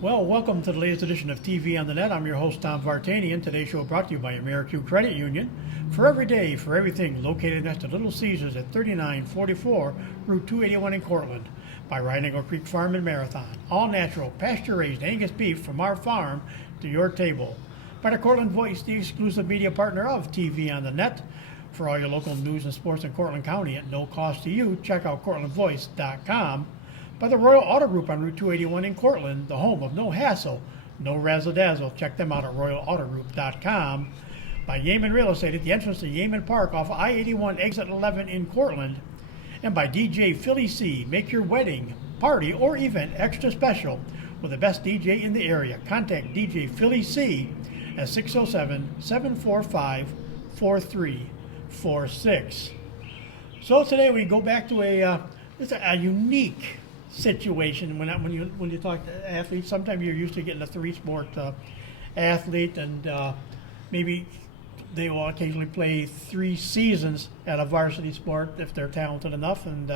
Well, welcome to the latest edition of TV on the Net. I'm your host, Tom Vartanian. Today's show brought to you by AmeriQ Credit Union. For every day, for everything, located next to Little Caesars at 3944 Route 281 in Cortland. By Rhinelander Creek Farm and Marathon. All natural, pasture-raised Angus beef from our farm to your table. By the Cortland Voice, the exclusive media partner of TV on the Net. For all your local news and sports in Cortland County at no cost to you, check out CortlandVoice.com. By the Royal Auto Group on Route 281 in Cortland, the home of no hassle, no razzle-dazzle. Check them out at RoyalAutoGroup.com. By Yeaman Real Estate at the entrance to Yeaman Park off I-81 exit 11 in Cortland. And by DJ Philly C. Make your wedding, party, or event extra special with the best DJ in the area. Contact DJ Philly C at 607-745-4346. So today we go back to a unique situation when you talk to athletes. Sometimes you're used to getting a three-sport athlete, and maybe they will occasionally play 3 seasons at a varsity sport if they're talented enough, and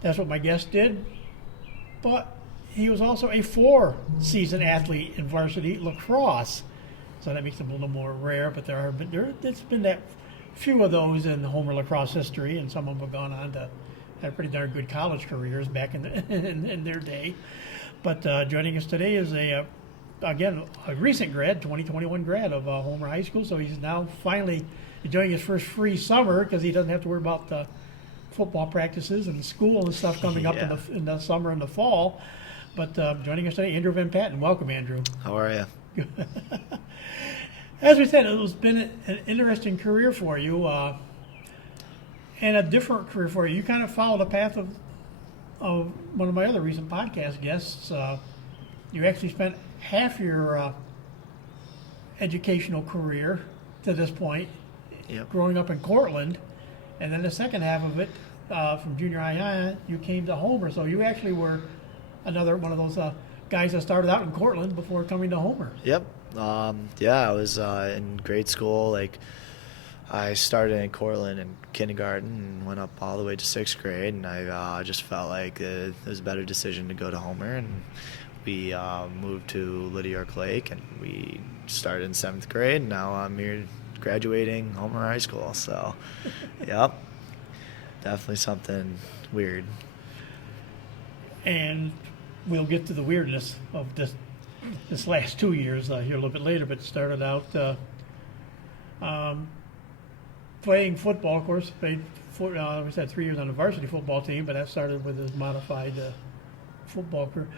that's what my guest did. But he was also a 4-season athlete in varsity lacrosse, so that makes him a little more rare. But there's been that few of those in Homer lacrosse history, and some of them have gone on to had pretty darn good college careers back in their day. But joining us today is a recent grad, 2021 grad of Homer High School. So he's now finally enjoying his first free summer because he doesn't have to worry about the football practices and school and stuff coming up in the summer and the fall. But joining us today, Andrew Van Patten. Welcome, Andrew. How are you? As we said, it's been an interesting career for you. And a different career for you. You kind of followed the path of one of my other recent podcast guests. You actually spent half your educational career to this point growing up in Cortland, and then the second half of it, from junior high on, you came to Homer. So you actually were another one of those guys that started out in Cortland before coming to Homer. Yep. I was in grade school. I started in Cortland in kindergarten and went up all the way to 6th grade, and I just felt like it was a better decision to go to Homer, and we moved to Little York Lake, and we started in 7th grade, and now I'm here graduating Homer High School, so yep, definitely something weird. And we'll get to the weirdness of this last 2 years here a little bit later, but started out playing football, of course. We said 3 years on the varsity football team, but that started with his modified football career.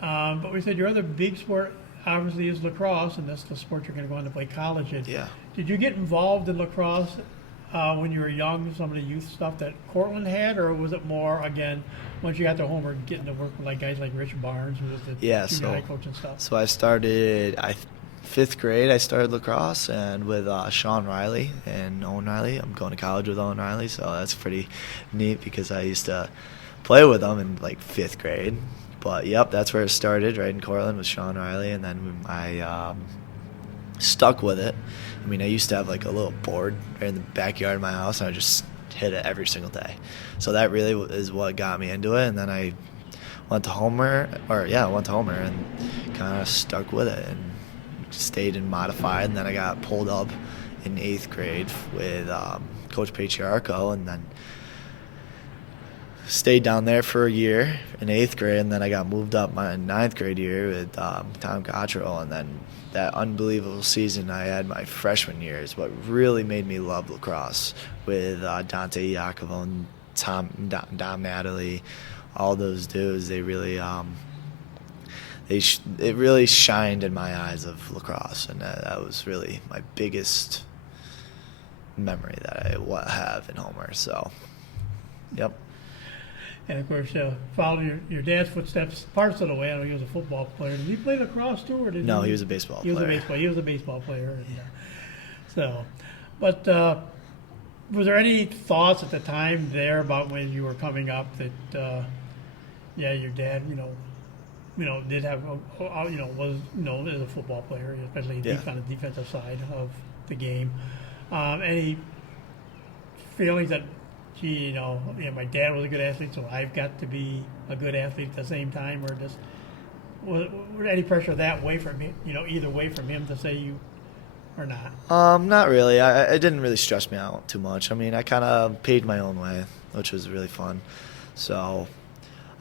But we said your other big sport, obviously, is lacrosse, and that's the sport you're going to go on to play college in. Yeah. Did you get involved in lacrosse when you were young, some of the youth stuff that Cortland had, or was it more, again, once you got to Homer, getting to work with guys like Rich Barnes, who was the junior high coach and stuff? So I started 5th grade, I started lacrosse, and with Sean Riley and Owen Riley. I'm going to college with Owen Riley, so that's pretty neat because I used to play with him in 5th grade. But yep, that's where it started, right in Cortland with Sean Riley, and then I stuck with it. I mean, I used to have a little board right in the backyard of my house, and I just hit it every single day. So that really is what got me into it, and then I went to Homer, and kind of stuck with it and stayed in modified, and then I got pulled up in 8th grade with Coach Patriarco, and then stayed down there for a year in 8th grade, and then I got moved up my 9th grade year with Tom Cottrell, and then that unbelievable season I had my freshman year is what really made me love lacrosse with Dante Iacovo and Dom Natalie, all those dudes. They really it really shined in my eyes of lacrosse, and that was really my biggest memory that I have in Homer. So, yep. And of course, following your dad's footsteps parts of the way. I know he was a football player. Did he play lacrosse too, or did No, he was a baseball player. He was a baseball player. And, but were there any thoughts at the time there about when you were coming up that, your dad, did have, was, as a football player, especially on the defensive side of the game. Any feelings that, my dad was a good athlete, so I've got to be a good athlete at the same time, or just Was any pressure that way from him? Either way from him to say you or not? Not really. It didn't really stress me out too much. I mean, I kind of paid my own way, which was really fun. So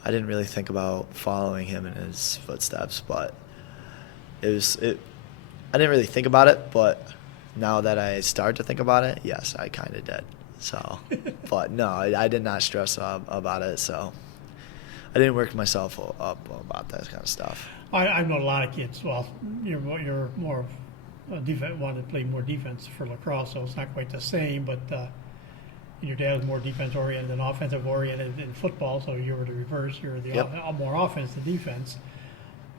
I didn't really think about following him in his footsteps, but I didn't really think about it, but now that I start to think about it, yes, I kind of did. So, but no, I did not stress about it. So I didn't work myself up about that kind of stuff. I know a lot of kids. Well, you're more defense, wanted to play more defense for lacrosse, so it's not quite the same. But your dad was more defense oriented than offensive oriented in football, so you were the reverse. You're more offense than defense.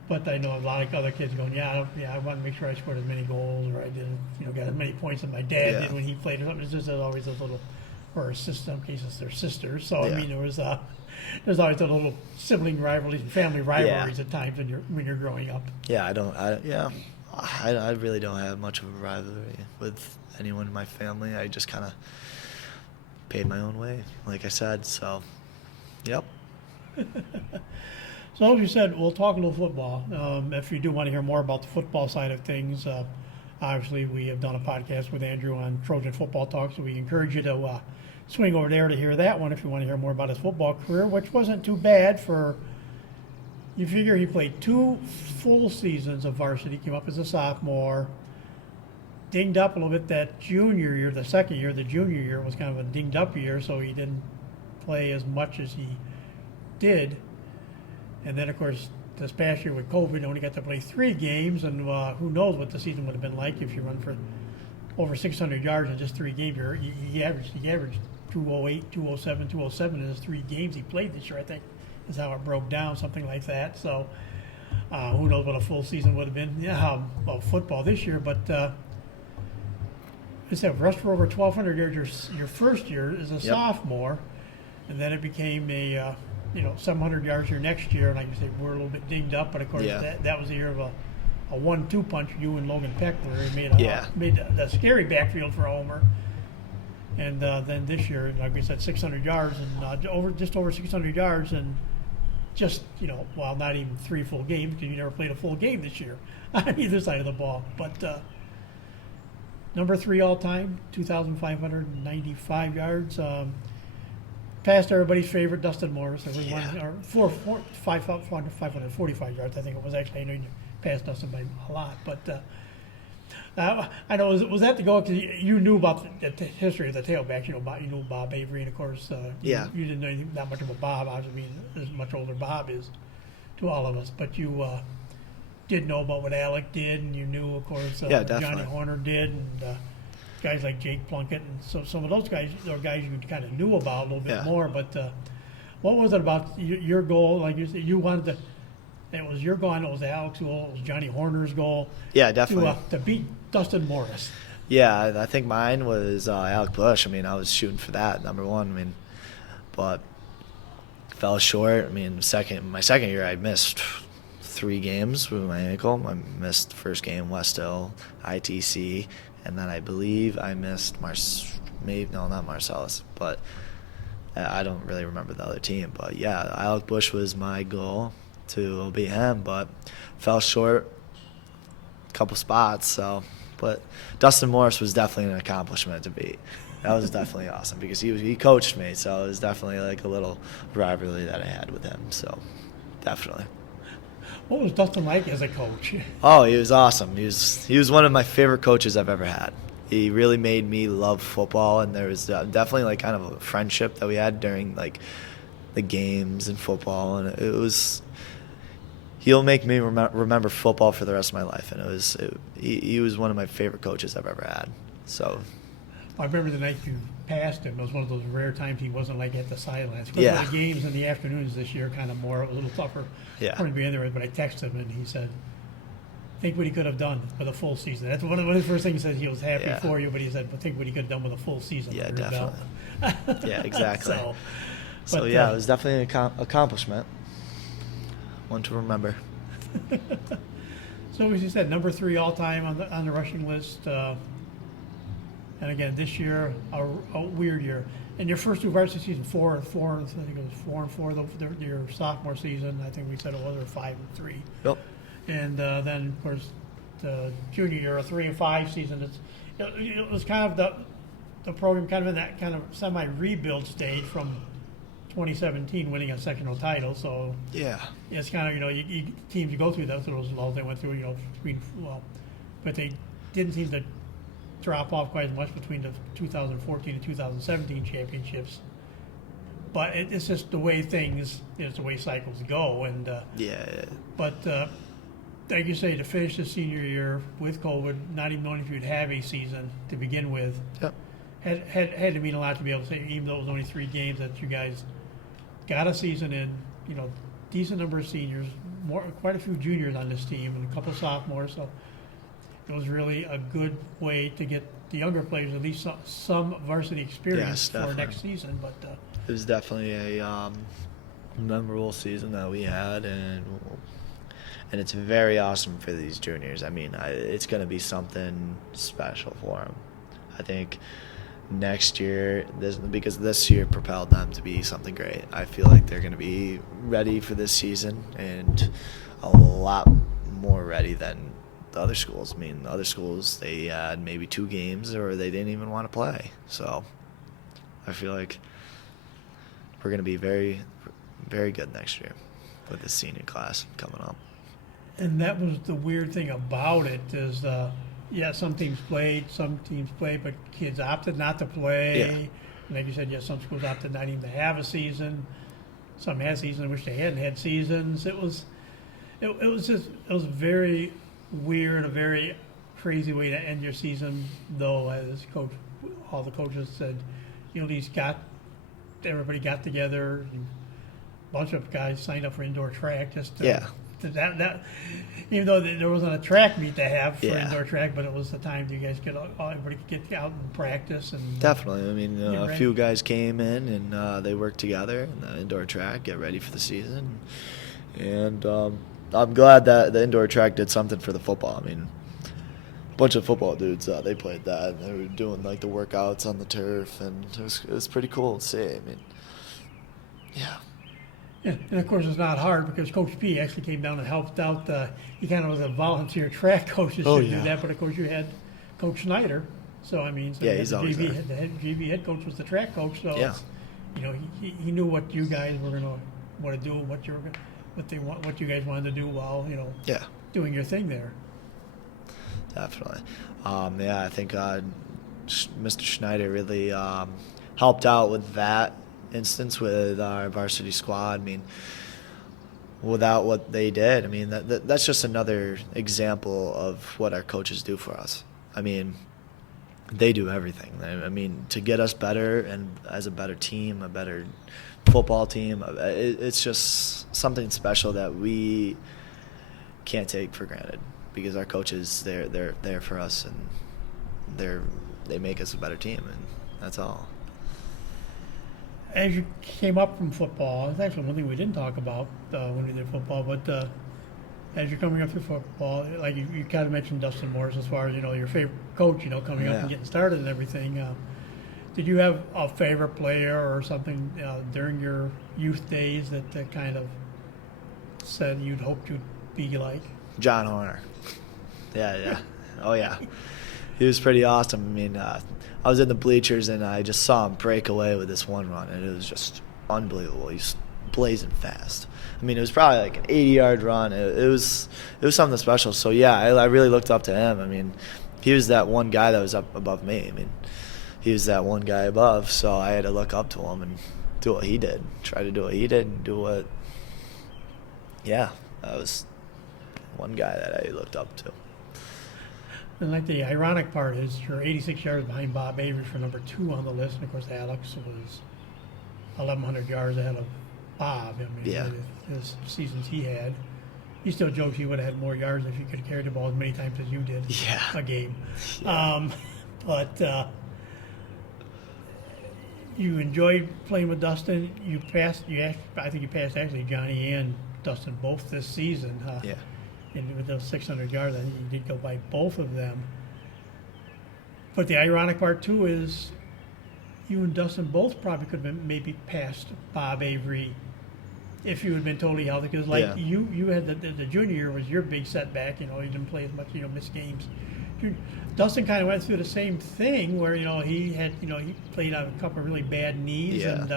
But I know a lot of other kids going, I want to make sure I scored as many goals, or I didn't, got as many points as my dad did when he played, or something. It's just always a little, or in some cases they're sisters. So I mean, there's always a little sibling rivalries and family rivalries at times when you're growing up. Yeah, I really don't have much of a rivalry with anyone in my family. I just kind of paid my own way, like I said. So, yep. So as you said, we'll talk a little football. If you do want to hear more about the football side of things, obviously we have done a podcast with Andrew on Trojan Football Talk, so we encourage you to swing over there to hear that one if you want to hear more about his football career, which wasn't too bad for, you figure he played 2 full seasons of varsity, came up as a sophomore, dinged up a little bit that junior year, the second year. The junior year was kind of a dinged up year, so he didn't play as much as he did. And then, of course, this past year with COVID, only got to play 3 games, and who knows what the season would have been like if you run for over 600 yards in just 3 games. He averaged 208, 207, 207 in his 3 games he played this year, I think, is how it broke down, something like that. So who knows what a full season would have been of football this year. But I said, rushed for over 1,200 yards your first year as a sophomore, and then it became a 700 yards your next year, and like you said, we're a little bit dinged up, but of course that was the year of a 1-2 punch, you and Logan Peck, where he made a scary backfield for Homer. And then this year, like we said, 600 yards and just over 600 yards, and just not even 3 full games, because you never played a full game this year on either side of the ball. But number 3 all time, 2,595 yards. Passed everybody's favorite, Dustin Morris. Or 545 yards, I think it was actually. I know you passed Dustin by a lot, but I know was that the goal? Because you knew about the history of the tailbacks. You knew Bob Avery, and of course, you didn't know anything that much about Bob. Obviously, as much older Bob is to all of us, but you did know about what Alec did, and you knew, of course, Johnny Horner did, and guys like Jake Plunkett, and so some of those guys are guys you kind of knew about a little bit more. But what was it about your goal? Like you said, you wanted to. It was your goal. I know it was Alec's goal. It was Johnny Horner's goal. Yeah, definitely. To beat Dustin Morris. Yeah, I think mine was Alec Bush. I mean, I was shooting for that, number 1. I mean, but fell short. I mean, my second year, I missed 3 games with my ankle. I missed the first game, West Hill, ITC. And then I believe I missed not Marcellus, but I don't really remember the other team. But yeah, Alec Bush was my goal to beat him, but fell short a couple spots. So, but Dustin Morris was definitely an accomplishment to beat. That was definitely awesome because he coached me, so it was definitely like a little rivalry that I had with him. So, definitely. What was Dustin like as a coach? Oh, he was awesome. He was one of my favorite coaches I've ever had. He really made me love football, and there was definitely like kind of a friendship that we had during like the games and football, and he'll make me remember football for the rest of my life. And he was one of my favorite coaches I've ever had. So I remember the night you passed him. It was one of those rare times he wasn't like at the sidelines. Yeah. The games in the afternoons this year kind of more, a little tougher for him to be in there. But I texted him and he said, think what he could have done with a full season. That's one of the first things he said. He was happy for you, but he said, but think what he could have done with a full season. Yeah, definitely. Yeah, exactly. So it was definitely an accomplishment. One to remember. So as you said, number 3 all time on the rushing list. And again, this year, a weird year. In your first two varsity seasons, I think it was 4-4. Your sophomore season, I think we said it was, or 5-3. Yep. And then, of course, the junior year, a 3-5 season. It was kind of the program kind of in that kind of semi-rebuild stage from 2017, winning a sectional title. So Yeah. it's kind of, teams you go through those lulls they went through, but they didn't seem to drop off quite as much between the 2014 and 2017 championships. But it's just the way things, it's the way cycles go. And Yeah. but like you say, to finish the senior year with COVID, not even knowing if you'd have a season to begin with, Yep. had to mean a lot to be able to say, even though it was only 3 games, that you guys got a season in, decent number of seniors, quite a few juniors on this team, and a couple of sophomores. So it was really a good way to get the younger players at least some varsity experience Yes, for definitely. next season. But It was definitely a memorable season that we had, and it's very awesome for these juniors. I mean, it's going to be something special for them. I think next year, because this year propelled them to be something great. I feel like they're going to be ready for this season, and a lot more ready than the other schools. I mean, the other schools, they had maybe 2 games, or they didn't even want to play. So I feel like we're going to be very, very good next year with the senior class coming up. and that was the weird thing about it is, some teams played, but kids opted not to play. Yeah. And like you said, some schools opted not even to have a season. Some had seasons, wish they hadn't had seasons. It was very weird, a very crazy way to end your season. Though, as all the coaches said, everybody got together. And a bunch of guys signed up for indoor track just to, Yeah. that even though there wasn't a track meet to have for Yeah. indoor track, but it was the time you guys everybody could get out and practice. And Definitely. I mean, You're a right. few guys came in, and they worked together in the indoor track, get ready for the season. And I'm glad that the indoor track did something for the football. I mean, a bunch of football dudes, they played that. And they were doing, like, the workouts on the turf, and it was pretty cool to see. I mean, yeah. Yeah, and of course it's not hard because Coach P actually came down and helped out. He kind of was a volunteer track coach to Oh, do yeah. that, but of course you had Coach Schneider. So I mean, Yeah, you had he's the always there. The JV head coach was the track coach. So Yeah. he knew what you guys were gonna want to do, what you guys wanted to do while Yeah. doing your thing there. Definitely. I think Mr. Schneider really helped out with that instance with our varsity squad. I mean, without what they did, I mean, that's just another example of what our coaches do for us. I mean, they do everything. I mean, to get us better and as a better team, a better football team, it's just something special that we can't take for granted because our coaches, they're there for us, and they make us a better team, and that's all. As you came up from football, it's actually one thing we didn't talk about when we did football, but as you're coming up through football, like you kind of mentioned Dustin Morris as far as, your favorite coach, coming up Yeah. and getting started and everything. Did you have a favorite player or something during your youth days that kind of said you'd hoped you'd be like? John Horner. Yeah. Oh, yeah. He was pretty awesome. I mean, I was in the bleachers, and I just saw him break away with this one run, and it was just unbelievable. He's blazing fast. I mean, it was probably like an 80-yard run. It was something special. So, yeah, I really looked up to him. I mean, he was that one guy that was up above me. I mean, he was that one guy above, so I had to look up to him and do what he did. Try to do what he did and do what – yeah, that was one guy that I looked up to. And like the ironic part is you're 86 yards behind Bob Avery for number 2 on the list. And of course, Alex was 1,100 yards ahead of Bob. I mean, Yeah. his seasons he had. He still jokes he would have had more yards if he could have carried the ball as many times as you did Yeah. a game. Yeah. But you enjoyed playing with Dustin. I think you passed actually Johnny and Dustin both this season. Yeah. And with those 600 yards, I think you did go by both of them. But the ironic part too is you and Dustin both probably could have been maybe past Bob Avery if you had been totally healthy. Because like Yeah. you had the junior year was your big setback. You didn't play as much. Missed games. Dustin kind of went through the same thing where he had he played on a couple of really bad knees Yeah. and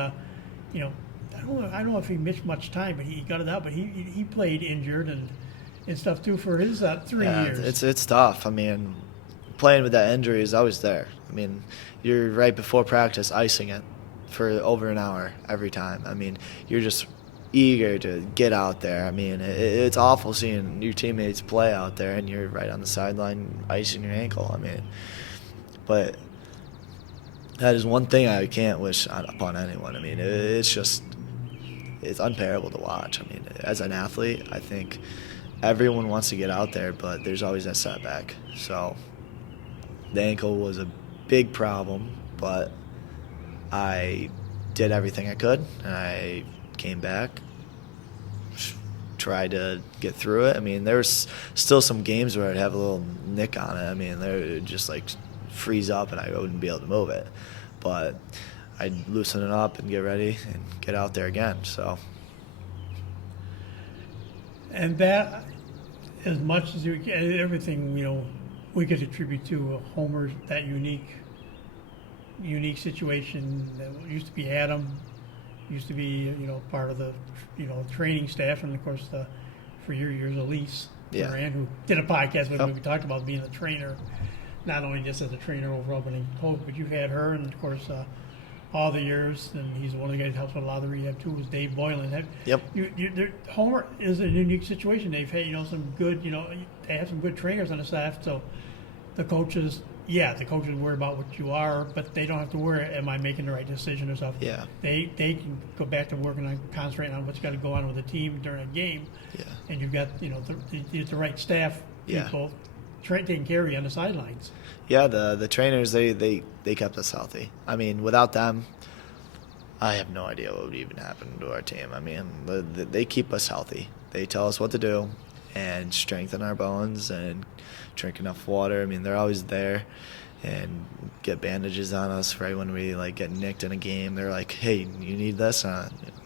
I don't know if he missed much time, but he got it out. But he played injured and stuff too for his 3 years. It's tough. I mean, playing with that injury is always there. I mean, you're right before practice icing it for over an hour every time. I mean, you're just eager to get out there. I mean, it's awful seeing your teammates play out there and you're right on the sideline icing your ankle. I mean, but that is one thing I can't wish upon anyone. I mean, it's unbearable to watch. I mean, as an athlete, I think everyone wants to get out there, but there's always that setback. So the ankle was a big problem, but I did everything I could, and I came back, tried to get through it. I mean, there was still some games where I'd have a little nick on it. I mean, it would just like freeze up, and I wouldn't be able to move it. But I'd loosen it up and get ready and get out there again. So. And that, as much as everything we could attribute to Homer's that unique situation that used to be Adam, used to be part of the training staff, and of course for your years Elise Moran, who did a podcast with me. We talked about being a trainer, not only just as a trainer overall, but in coach. But you've had her, and of course all the years, and he's one of the guys that helps with a lot of the rehab too. Was Dave Boylan? Yep. Homer is a unique situation. They've had some good they have some good trainers on the staff, so the coaches worry about what you are, but they don't have to worry, am I making the right decision or stuff. Yeah. They can go back to working on concentrating on what's got to go on with the team during a game. Yeah. And you've got the right staff people taking care of you on the sidelines. Yeah, the trainers they kept us healthy. I mean, without them, I have no idea what would even happen to our team. I mean, they keep us healthy. They tell us what to do and strengthen our bones and drink enough water. I mean, they're always there and get bandages on us right when we get nicked in a game. They're like, hey, you need this?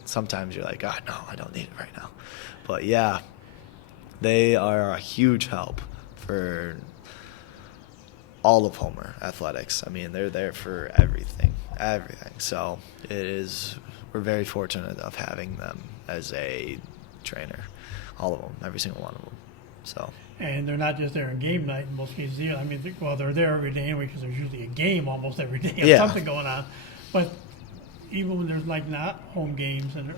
Sometimes you're like, no, I don't need it right now. But yeah, they are a huge help for all of Homer athletics. I mean, they're there for everything. So we're very fortunate of having them as a trainer, all of them, every single one of them. So. And they're not just there on game night in most cases either. I mean, they're there every day anyway because there's usually a game almost every day or something going on. But even when there's not home games, and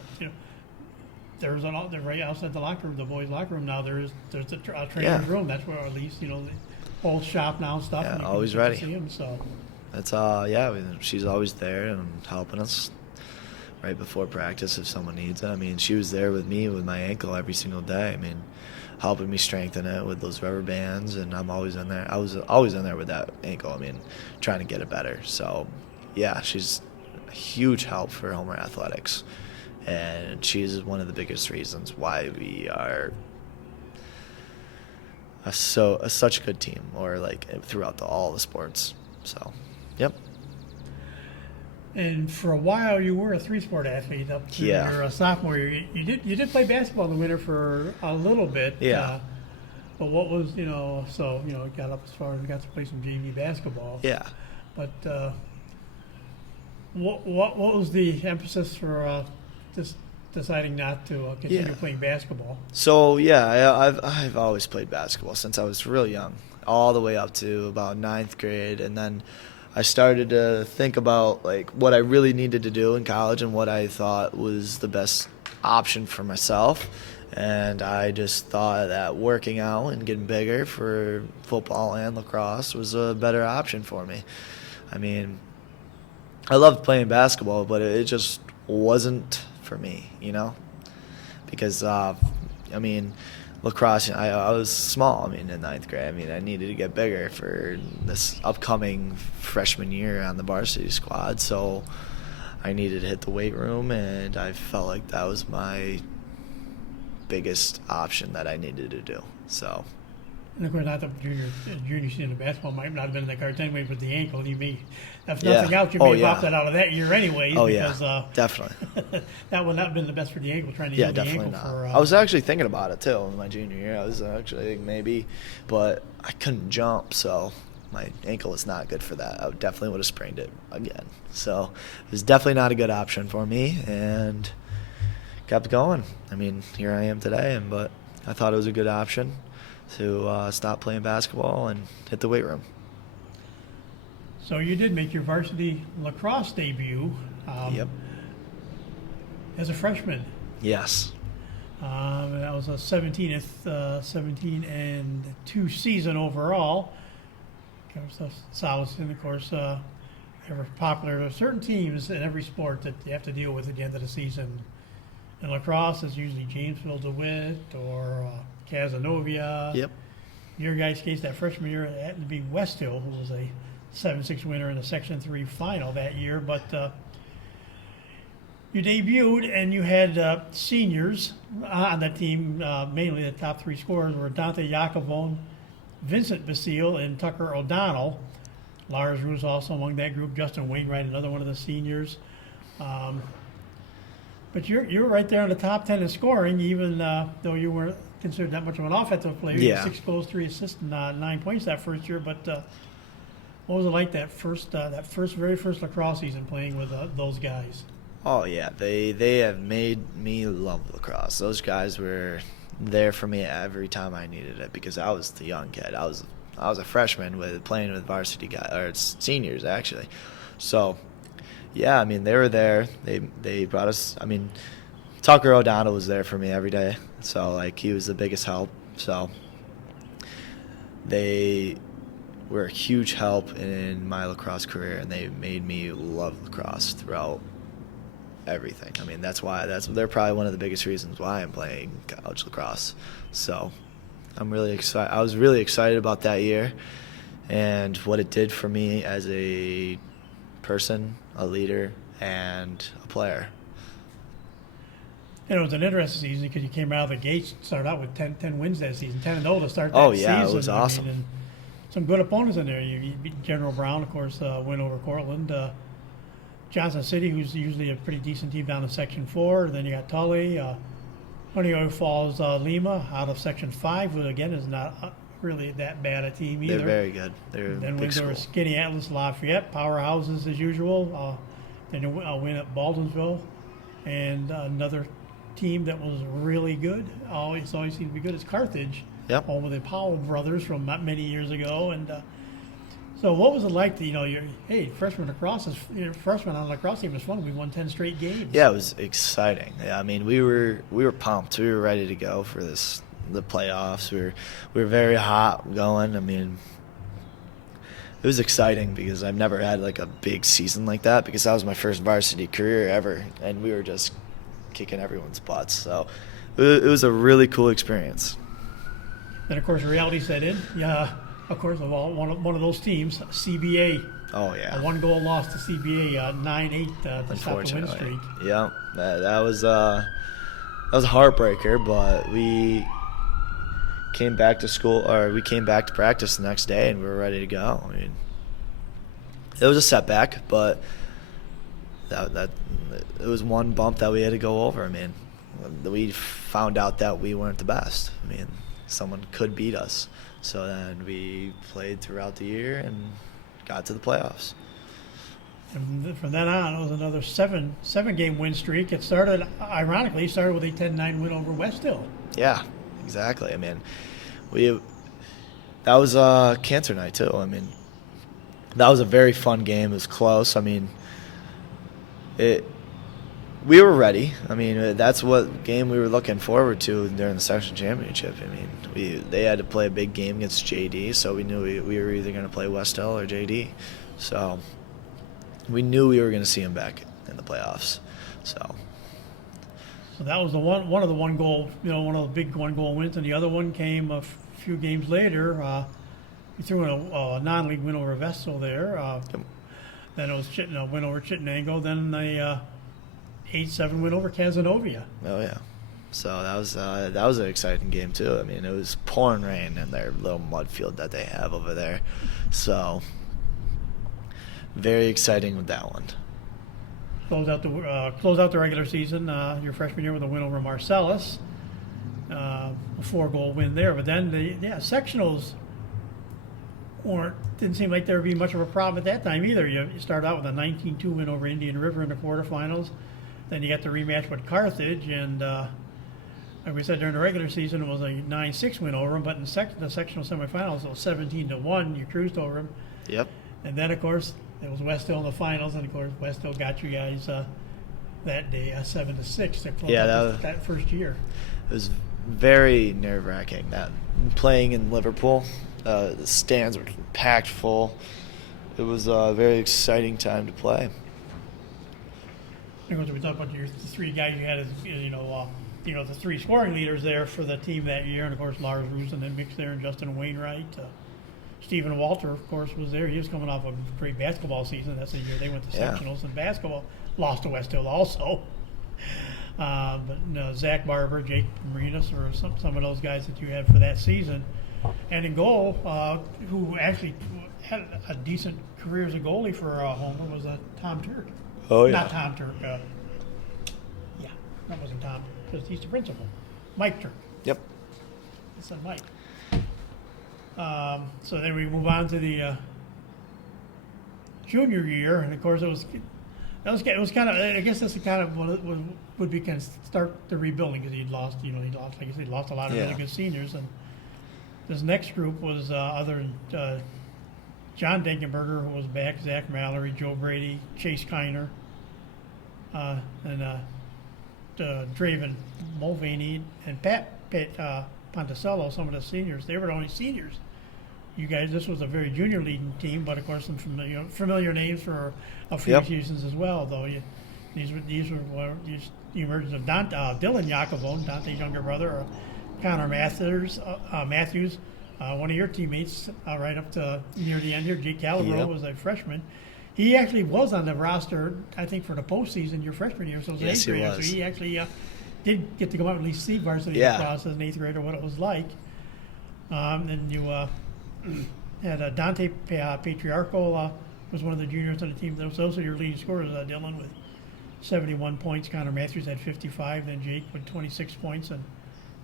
they're right outside the locker room, the boys' locker room now. There's a trainer's room. That's where at least the whole shop now and stuff. Yeah, and always ready. See them, so. That's she's always there and helping us right before practice if someone needs it. I mean, she was there with me with my ankle every single day. I mean, helping me strengthen it with those rubber bands, and I'm always in there. I was always in there with that ankle. I mean, trying to get it better. So, yeah, she's a huge help for Homer athletics, and she's one of the biggest reasons why we are such a good team, or throughout all the sports. So, yep. And for a while, you were a three-sport athlete up to your sophomore year. You did play basketball in the winter for a little bit. Yeah. But what was it got up as far as we got to play some JV basketball. Yeah. But what was the emphasis for just deciding not to continue playing basketball? So I've always played basketball since I was real young, all the way up to about 9th grade, and then I started to think about what I really needed to do in college and what I thought was the best option for myself. And I just thought that working out and getting bigger for football and lacrosse was a better option for me. I mean, I loved playing basketball, but it just wasn't for me, because lacrosse, I was small. I mean, in 9th grade, I mean, I needed to get bigger for this upcoming freshman year on the varsity squad. So I needed to hit the weight room, and I felt like that was my biggest option that I needed to do. So And of course, not the junior season of basketball might not have been in the cards anyway, but the ankle, if nothing else, you may have opted out of that year anyways. Oh, because, definitely. that would not have been the best for the ankle, trying to Yeah, heal the definitely ankle. not. I was actually thinking about it, too, in my junior year. I was actually maybe, but I couldn't jump, so my ankle was not good for that. I definitely would have sprained it again. So it was definitely not a good option for me, and kept going. I mean, here I am today, but I thought it was a good option to stop playing basketball and hit the weight room. So you did make your varsity lacrosse debut. Yep. As a freshman. Yes. That was a 17-2 season overall. South, and of course, ever popular. There are certain teams in every sport that you have to deal with at the end of the season. In lacrosse, it's usually Jamesville, DeWitt, or Cazenovia. Yep. Your guys' case, that freshman year, it happened to be West Hill, who was a 7-6 winner in the Section 3 final that year. But you debuted, and you had seniors on that team. Mainly the top three scorers were Dante Jacobone, Vincent Basile, and Tucker O'Donnell. Lars was also among that group. Justin Wainwright, another one of the seniors. But you're right there in the top 10 in scoring, even though you weren't considered that much of an offensive player. You had 6 goals, 3 assists, and 9 points that first year. But what was it like that very first lacrosse season playing with those guys? Oh yeah, they have made me love lacrosse. Those guys were there for me every time I needed it because I was the young kid. I was a freshman playing with varsity guys or seniors actually. So yeah, I mean they were there. They brought us. I mean Tucker O'Donnell was there for me every day. So like he was the biggest help. So they were a huge help in my lacrosse career, and they made me love lacrosse throughout everything. I mean, they're probably one of the biggest reasons why I'm playing college lacrosse. So I'm really excited. I was really excited about that year and what it did for me as a person, a leader, and a player. And it was an interesting season because you came out of the gates, started out with 10 wins that season, 10-0 to start that season. Oh, yeah, it was awesome. And some good opponents in there. You beat General Brown, of course, win over Cortland. Johnson City, who's usually a pretty decent team down in Section 4. Then you got Tully, Honeoye Falls, Lima out of Section 5, who again is not really that bad a team either. They're very good. They're then a big wins over school. Skinny Atlas, Lafayette, powerhouses as usual. Then a win at Baldwinsville, and another team that was really good. Always seemed to be good is Carthage. Yep. Home of the Powell brothers from many years ago, and. So what was it like to, freshman freshman on the lacrosse team was fun. We won 10 straight games. Yeah, it was exciting. Yeah, I mean, we were pumped. We were ready to go for the playoffs. We were very hot going. I mean, it was exciting because I've never had like a big season like that because that was my first varsity career ever, and we were just kicking everyone's butts. So it was a really cool experience. Then of course reality set in. Yeah. Of course, one of those teams, CBA. Oh yeah. A 1-goal loss to CBA, 9-8 to stop the win streak. Yeah, that was a heartbreaker, but we came back to practice the next day, and we were ready to go. I mean, it was a setback, but that it was one bump that we had to go over. I mean, we found out that we weren't the best. I mean, someone could beat us. So then we played throughout the year and got to the playoffs. And from then on, it was another seven-game win streak. It started with a 10-9 win over West Hill. Yeah, exactly. I mean, that was cancer night too. I mean, that was a very fun game. It was close. I mean, we were ready. I mean, that's what game we were looking forward to during the section championship. I mean, they had to play a big game against JD, so we knew we were either going to play West Hill or JD. So we knew we were going to see them back in the playoffs. So that was one of the 1-goal, one of the big 1-goal wins, and the other one came a few games later. We threw in a non-league win over Vestal there. Then it was a win over Chittenango. Then a 8-7 win over Cazenovia. Oh yeah. So that was an exciting game too. I mean, it was pouring rain in their little mud field that they have over there. So very exciting with that one. Close out the regular season, your freshman year with a win over Marcellus, a 4-goal win there. But then sectionals didn't seem like there would be much of a problem at that time either. You start out with a 19-2 win over Indian River in the quarterfinals. Then you got the rematch with Carthage, and like we said during the regular season, it was a 9-6 win over them. But in the sectional semifinals, it was 17-1. You cruised over them. Yep. And then, of course, it was West Hill in the finals, and of course, West Hill got you guys that day 7-6 to close out that first year. It was very nerve-wracking that playing in Liverpool. The stands were packed full. It was a very exciting time to play. Of course, we talked about the 3 guys you had as the 3 scoring leaders there for the team that year, and of course Lars Roos and then mixed there, and Justin Wainwright. Stephen Walter, of course, was there. He was coming off a great basketball season. That's the year they went to sectionals, and basketball lost to West Hill also. But Zach Barber, Jake Marinas, or some of those guys that you had for that season. And in goal, who actually had a decent career as a goalie for Homer, was Tom Turk. Oh, yeah. Not Tom Turk. That wasn't Tom, because he's the principal. Mike Turk. Yep. His son Mike. So then we move on to the junior year, and of course it was kind of, I guess that's the kind of what would be kind of start the rebuilding, because he'd lost like I said, he lost a lot of really good seniors, and this next group was other than John Dinkenberger, who was back, Zach Mallory, Joe Brady, Chase Kiner, and Draven Mulvaney, and Pat Ponticello, some of the seniors. They were the only seniors. You guys, this was a very junior leading team, but of course some familiar names for a few seasons as well. Though these were the emergence of Dylan Yakovon, Dante's younger brother, Connor Matthews, one of your teammates, right up to near the end here. Jake Calabro was a freshman. He actually was on the roster, I think, for the postseason your freshman year. So yes, he was. So he actually did get to go out and at least see varsity lacrosse as an 8th grader, what it was like. Then you had Dante Patriarchal was one of the juniors on the team. Those are your leading scorers, Dylan, with 71 points. Connor Matthews had 55. Then Jake with 26 points, and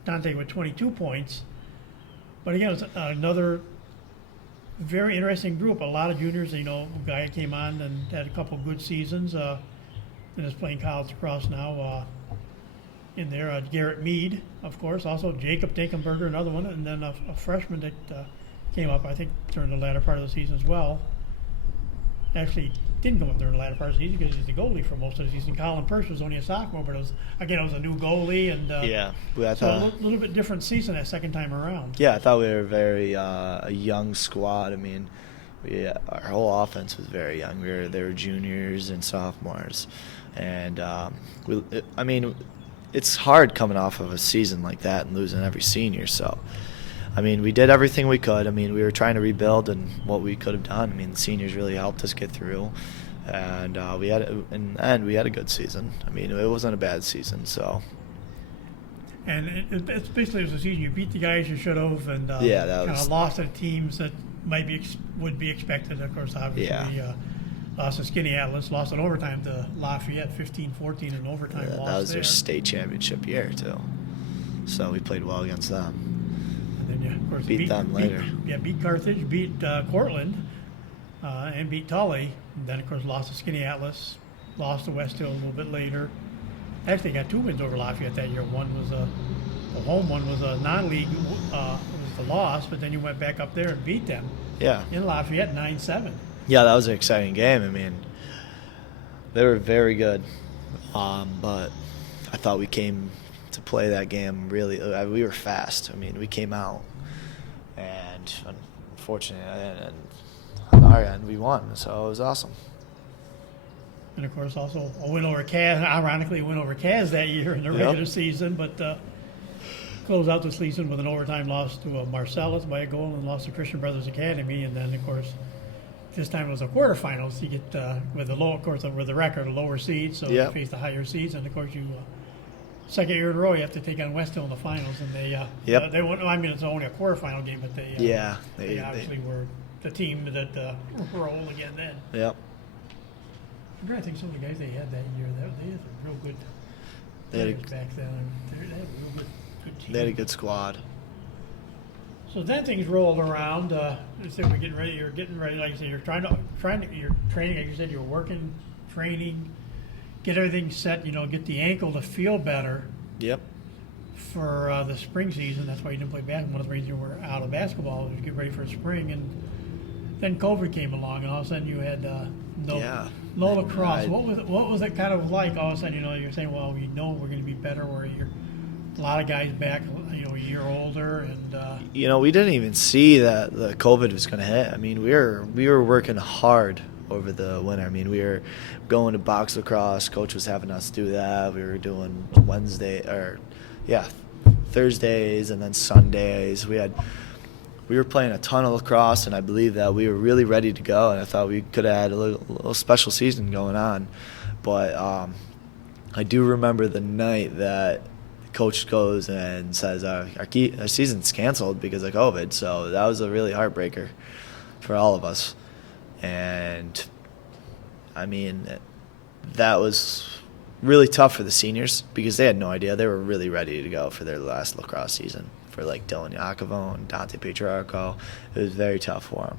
Dante with 22 points. But again, it was another very interesting group. A lot of juniors. A guy came on and had a couple good seasons, and is playing college lacrosse now. In there, Garrett Mead, of course, also Jacob Dinkenberger, another one, and then a freshman that came up, I think, during the latter part of the season as well. Actually, didn't come up during the latter part of the season because he's the goalie for most of the season. Colin Purse was only a sophomore, but it was a new goalie, and so a little bit different season that second time around. Yeah, I thought we were very a young squad. I mean, our whole offense was very young. They were juniors and sophomores, and it's hard coming off of a season like that and losing every senior. So, I mean, we did everything we could. I mean, we were trying to rebuild and what we could have done. I mean, the seniors really helped us get through. And in the end, we had a good season. I mean, it wasn't a bad season. So. And it's basically, it was a season you beat the guys you should have, and kind of lost to teams that would be expected. Of course, obviously, lost to Skinny Atlas, lost in overtime to Lafayette, 15-14 in overtime. That was their state championship year too. So we played well against them. And then of course beat them later. Beat Carthage, beat Cortland, and beat Tully. And then of course lost to Skinny Atlas, lost to West Hill a little bit later. Actually got 2 wins over Lafayette that year. One was the home one was a non-league, it was the loss, but then you went back up there and beat them. Yeah. In Lafayette, 9-7. Yeah, that was an exciting game. I mean, they were very good, but I thought we came to play that game really. We were fast. I mean, we came out, and unfortunately, and on our end, we won. So it was awesome. And of course, also a win over Kaz. Ironically, a win over Kaz that year in the regular season, but closed out the season with an overtime loss to Marcellus by a goal, and lost to Christian Brothers Academy, and then of course. This time it was a quarterfinals. You get with the record, a lower seed, so you face the higher seeds, and of course you second year in a row you have to take on West Hill in the finals, and Yep. they won't. I mean, it's only a quarterfinal game, but they they obviously were the team that roll again then. Yep. I'm trying to think some of the guys they had that year. They had a real good players back then. They had a real good team. They had a good squad. So then things rolled around. So we're getting ready. You're getting ready. Like I said, you're you're training. Like you said, you're working, training, get everything set. Get the ankle to feel better Yep. for the spring season. That's why you didn't play basketball. One of the reasons you were out of basketball was to get ready for spring. And then COVID came along, and all of a sudden you had no lacrosse. What was it kind of like? All of a sudden, you're saying, well, we know we're going to be better. Where you're a lot of guys back, a year older, and we didn't even see that the COVID was going to hit. I mean, we were working hard over the winter. I mean, we were going to box lacrosse. Coach was having us do that. We were doing Thursdays and then Sundays. We were playing a ton of lacrosse, and I believe that we were really ready to go, and I thought we could have had a little special season going on. But I do remember the night that coach goes and says our season's canceled because of COVID. So that was a really heartbreaker for all of us. And, I mean, that was really tough for the seniors because they had no idea. They were really ready to go for their last lacrosse season. For like Dylan Yakovo and Dante Patriarco, it was very tough for them.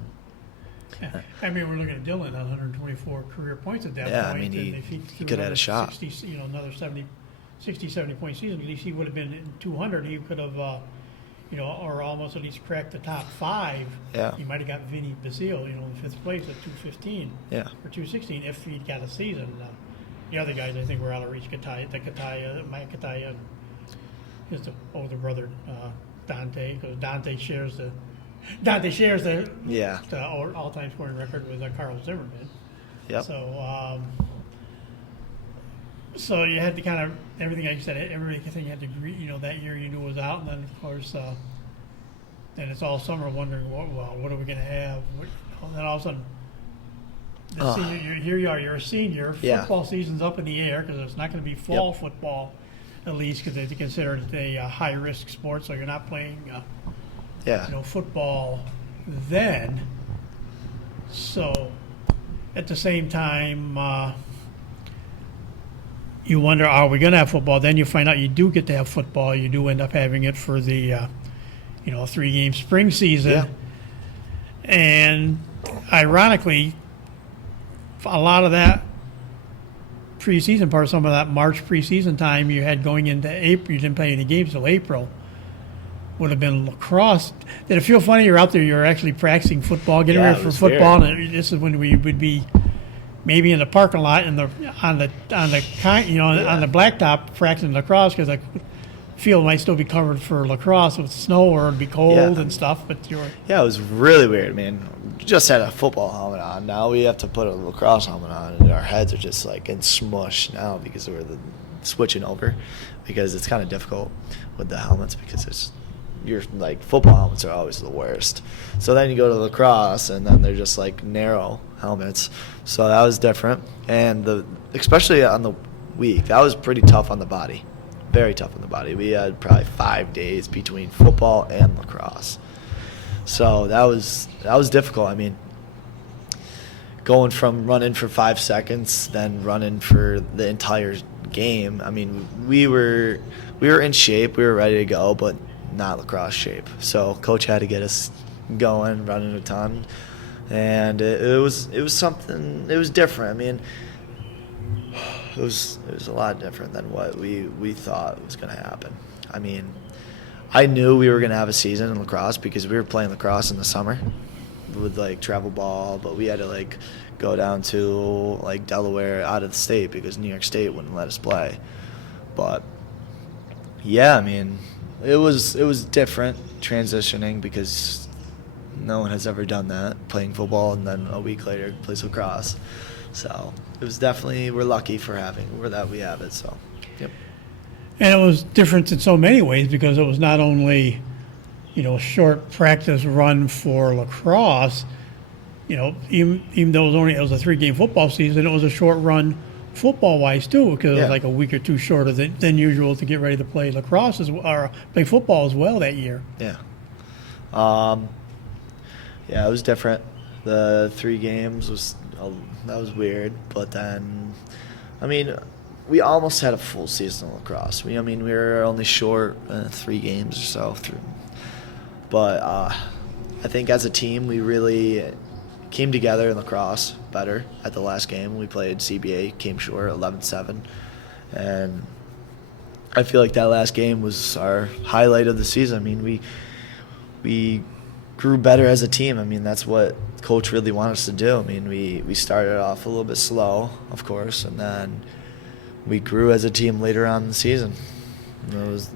Yeah. I mean, we're looking at Dylan at 124 career points at that point. Yeah, I mean, he could have had a shot. 60, another 70 point season. At least he would have been in 200. He could have, or almost at least cracked the top 5. Yeah. He might have got Vinny Basile, in 5th place at 215. Yeah. Or 216 if he'd got a season. The other guys, I think, were out of reach. Mike Kataya, his older brother Dante, because Dante shares the all-time scoring record with Carl Zimmerman. Yep. So you had to kind of everything like you said, everything you had to agree. That year you knew was out, and then of course, then it's all summer wondering what are we going to have? Then all of a sudden, here you are. You're a senior. Yeah. Football season's up in the air because it's not going to be fall football. At least because they consider it a high-risk sport, so you're not playing, football then. So, at the same time, you wonder, are we going to have football? Then you find out you do get to have football. You do end up having it for the, 3-game spring season. Yeah. And ironically, a lot of that preseason part, some of that March preseason time you had going into April, you didn't play any games till April, would have been lacrosse. Did it feel funny? You're out there, you're actually practicing football, getting ready for football, weird. and this is when we would be maybe in the parking lot on the blacktop practicing lacrosse because the field might still be covered for lacrosse with snow or it'd be cold and stuff. But it was really weird, man. We just had a football helmet on. Now we have to put a lacrosse helmet on, and our heads are just like in smush now because we're switching over. Because it's kind of difficult with the helmets because football helmets are always the worst. So then you go to lacrosse, and then they're just like narrow helmets. So that was different, and especially on the week, that was pretty tough on the body. Very tough on the body. We had probably 5 days between football and lacrosse. So that was difficult. I mean, going from running for 5 seconds, then running for the entire game. I mean, we were in shape. We were ready to go, but not lacrosse shape. So coach had to get us going, running a ton, and it was something. It was different. I mean, it was a lot different than what we thought was going to happen. I mean, I knew we were going to have a season in lacrosse because we were playing lacrosse in the summer with travel ball, but we had to go down to Delaware out of the state because New York State wouldn't let us play. But yeah, I mean, it was different transitioning because no one has ever done that, playing football and then a week later plays lacrosse. So it was definitely, we're lucky that we have it. So, yep. And it was different in so many ways because it was not only, a short practice run for lacrosse. Even though it was a 3-game football season, it was a short run football-wise too, because it Yeah. was like a week or two shorter than usual to get ready to play lacrosse or play football as well that year. Yeah. Yeah, it was different. The 3 games that was weird, but then, I mean, we almost had a full season of lacrosse. We were only short 3 games or so through, but I think as a team we really came together in lacrosse better at the last game. We played CBA, came short 11-7, and I feel like that last game was our highlight of the season. I mean, we grew better as a team. I mean, that's what coach really wanted us to do. I mean, we started off a little bit slow, of course, and then we grew as a team later on in the season. It was,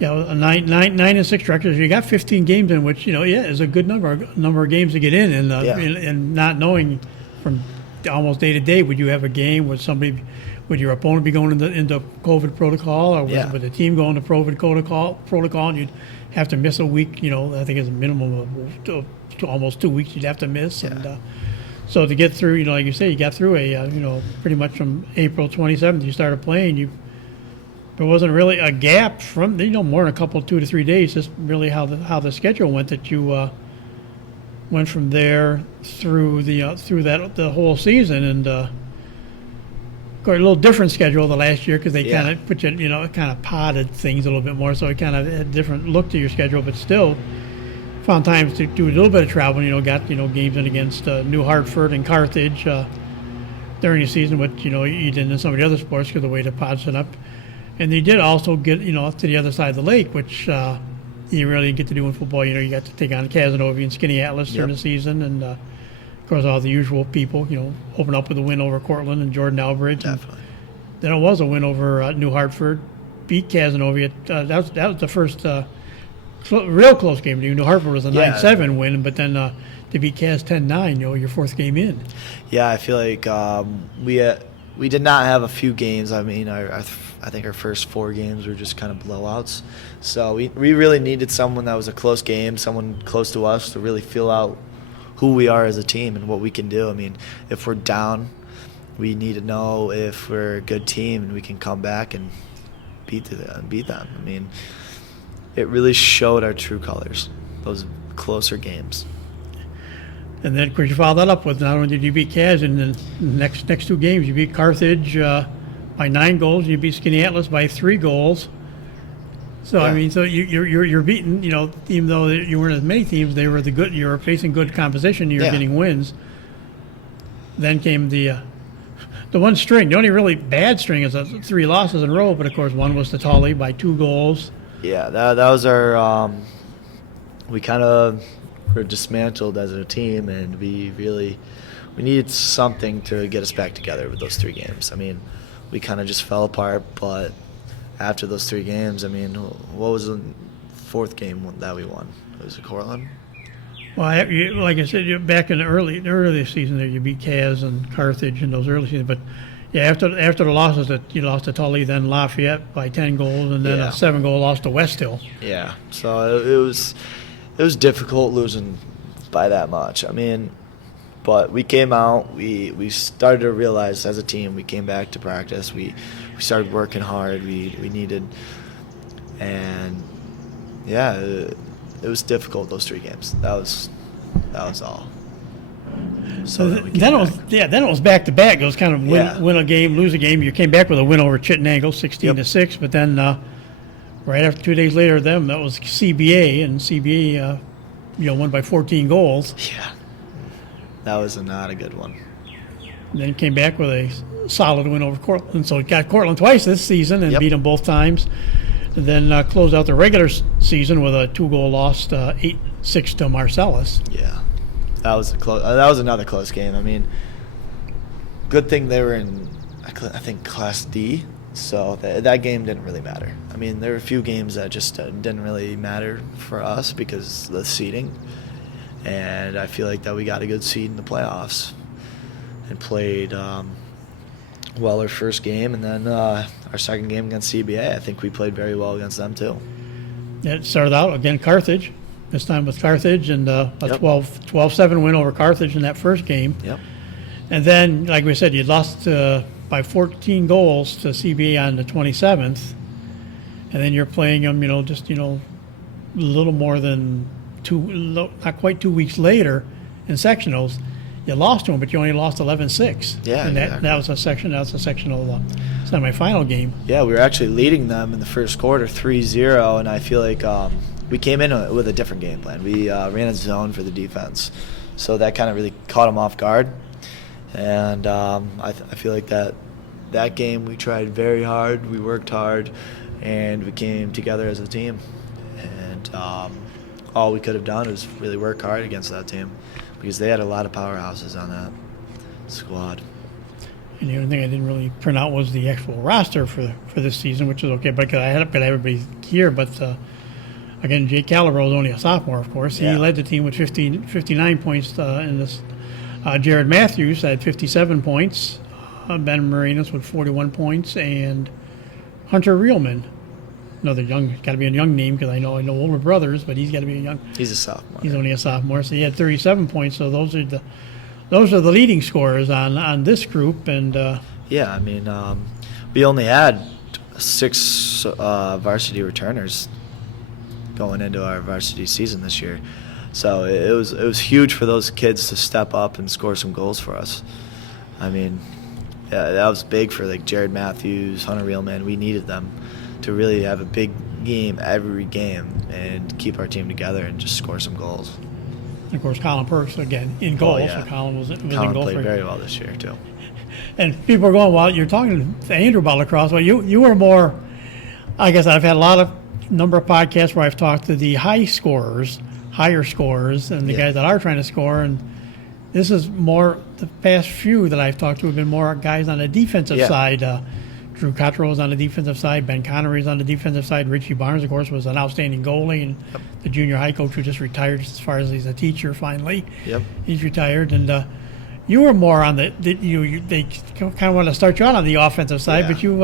A 9-6 record. You got 15 games in which is a good number of games to get in, and not knowing from almost day to day, would you have a game with somebody? Would your opponent be going into COVID protocol, or would the team go into COVID protocol, and you'd have to miss a week? I think it's a minimum of almost 2 weeks you'd have to miss, and so to get through, like you say, you got through pretty much from April 27th you started playing. There wasn't really a gap from more than a couple 2 to 3 days. Just really how the schedule went, that you went from there through the whole season, and got a little different schedule the last year because they kind of put kind of potted things a little bit more, so it kind of had a different look to your schedule, but still found times to do a little bit of traveling. Got games in against New Hartford and Carthage during the season, which you didn't in some of the other sports because of the way the pods set up. And they did also get up to the other side of the lake, which you really didn't get to do in football. You got to take on Casanova and Skinny Atlas during the season, and of course all the usual people. Open up with a win over Cortland and Jordan Albridge. definitely. Then it was a win over New Hartford, beat Casanova. That was the first real close game. New Hartford was a 9-7 win, but then to beat Cas 10-9, your 4th game in. Yeah, I feel like we did not have a few games. I mean, I think our first 4 games were just kind of blowouts. So we really needed someone that was a close game, someone close to us to really feel out who we are as a team and what we can do. I mean, if we're down, we need to know if we're a good team and we can come back and beat them. I mean, it really showed our true colors, those closer games. And then, of course, you followed that up with not only did you beat Cas in the next 2 games, you beat Carthage by 9 goals, and you beat Skinny Atlas by 3 goals. So I mean, so you're beating. Even though you weren't as many teams, they were you were facing good composition. You were getting wins. Then came the one string. The only really bad string is 3 losses in a row. But of course, one was to Tully by 2 goals. Yeah, that was our. We kind of were dismantled as a team, and we needed something to get us back together with those 3 games. I mean, we kind of just fell apart, but after those 3 games, I mean, what was the 4th game that we won? Was it Cortland? Well, like I said, back in the early season there, you beat Cas and Carthage in those early seasons. But after the losses that you lost to Tully, then Lafayette by 10 goals, and then a 7-goal loss to West Hill. Yeah, so it was difficult losing by that much. I mean, but we came out. We started to realize as a team. We came back to practice. We started working hard. We needed, and it was difficult those 3 games. That was all. So then it was back to back. It was kind of win a game, lose a game. You came back with a win over Chittenden, 16-6. But then right after 2 days later, that was CBA, and CBA won by 14 goals. Yeah, that was not a good one. And then came back with a solid win over Cortland. So it got Cortland twice this season and beat them both times. And then closed out the regular season with a 2-goal loss, 8-6 to Marcellus. Yeah, that was that was another close game. I mean, good thing they were in, I think, Class D, so that game didn't really matter. I mean, there were a few games that just didn't really matter for us because of the seeding, and I feel like that we got a good seed in the playoffs and played well our first game, and then our second game against CBA, I think we played very well against them too. It started out again Carthage, this time with Carthage, and a 12-7 win over Carthage in that first game. Yep. And then, like we said, you lost by 14 goals to CBA on the 27th, and then you're playing them, a little more than not quite 2 weeks later in sectionals. You lost to them, but you only lost 11-6. Yeah, and exactly. that was a sectional semifinal game. Yeah, we were actually leading them in the first quarter 3-0, and I feel like we came in with a different game plan. We ran a zone for the defense, so that kind of really caught them off guard. And I feel like that game we tried very hard, we worked hard, and we came together as a team. And all we could have done was really work hard against that team because they had a lot of powerhouses on that squad. And the only thing I didn't really print out was the actual roster for this season, which is okay, but I had everybody here. But again, Jake Calabro is only a sophomore, of course. He led the team with 59 points in this. Jared Matthews had 57 points. Ben Marinos with 41 points, and Hunter Reelman, another got to be a young name because I know older brothers, but he's got to be a young. He's a sophomore. He's only a sophomore, so he had 37 points. So those are the leading scorers on this group, and yeah, I mean, we only had 6 varsity returners going into our varsity season this year, so it was huge for those kids to step up and score some goals for us. I mean, yeah, that was big for like Jared Matthews, Hunter Reelman. We needed them to really have a big game every game and keep our team together and just score some goals. of course Colin Perks again in goal. Yeah. So Colin was in Colin goal played for very well this year too. And people are going, well, you're talking to Andrew about lacrosse. Well, you were more. I guess I've had a number of podcasts where I've talked to the higher scorers, and the guys that are trying to score. And this is more the past few that I've talked to have been more guys on the defensive side. Drew Cottrell was on the defensive side. Ben Connery is on the defensive side. Richie Barnes, of course, was an outstanding goalie, and the junior high coach who just retired as far as he's a teacher finally. Yep. He's retired, and you were more on they kind of want to start you out on the offensive side, but you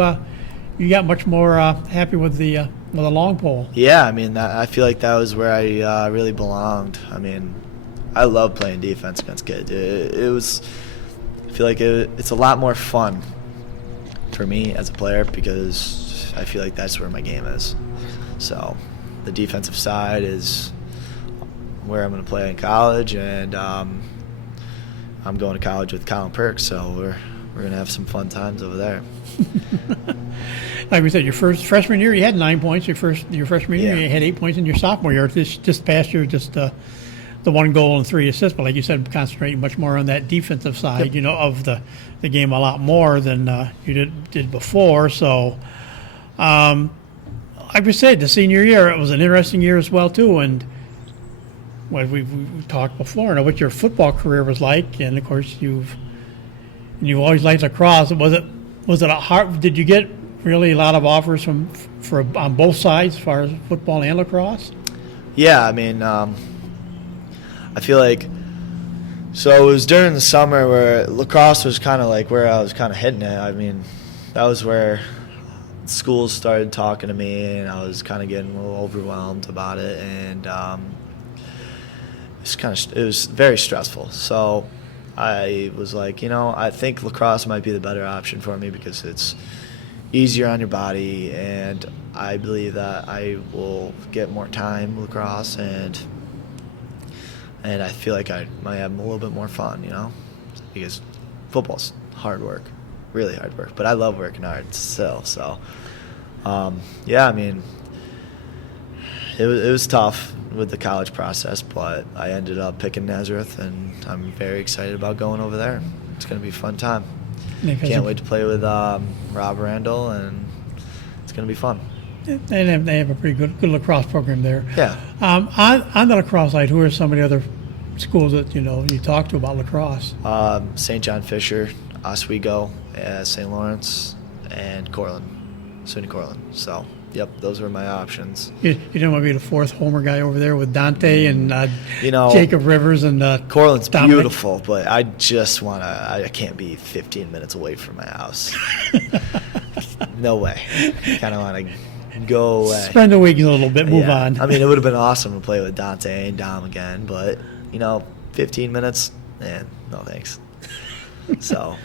got much more happy with the long pole. Yeah, I mean, I feel like that was where I really belonged. I mean, I love playing defense against kids. I feel like it's a lot more fun for me as a player because I feel like that's where my game is. So the defensive side is where I'm going to play in college, and I'm going to college with Colin Perks, so we're going to have some fun times over there. Like we said, your first freshman year, you had 9 points. Your freshman year, you had 8 points. In your sophomore year, this past year, just the 1 goal and 3 assists. But like you said, concentrating much more on that defensive side, of the game a lot more than you did before. So, like we said, the senior year, it was an interesting year as well too. And what we talked before, what your football career was like, and of course you've always liked lacrosse. Was it a hard? Did you get really a lot of offers on both sides, as far as football and lacrosse? Yeah, I mean, I feel like it was during the summer where lacrosse was kind of like where I was kind of hitting it. I mean, that was where schools started talking to me, and I was kind of getting a little overwhelmed about it, and it was very stressful. So I was like, I think lacrosse might be the better option for me because it's easier on your body, and I believe that I will get more time lacrosse, and I feel like I might have a little bit more fun, because football's hard work, really hard work, but I love working hard still. So, I mean, it was tough with the college process, but I ended up picking Nazareth, and I'm very excited about going over there. It's going to be a fun time. Can't wait to play with Rob Randall, and it's going to be fun. They have a pretty good lacrosse program there. Yeah. On the lacrosse side, who are some of the other schools that you talk to about lacrosse? St. John Fisher, Oswego, St. Lawrence, and Cortland, SUNY Cortland. So, yep, those were my options. You don't want to be the fourth homer guy over there with Dante and Jacob Rivers and Cortland's Dominic. Beautiful, but I just want to. I can't be 15 minutes away from my house. No way. Kind of want to go away. Spend the week a little bit, move on. I mean, it would have been awesome to play with Dante and Dom again, but 15 minutes, no thanks. So,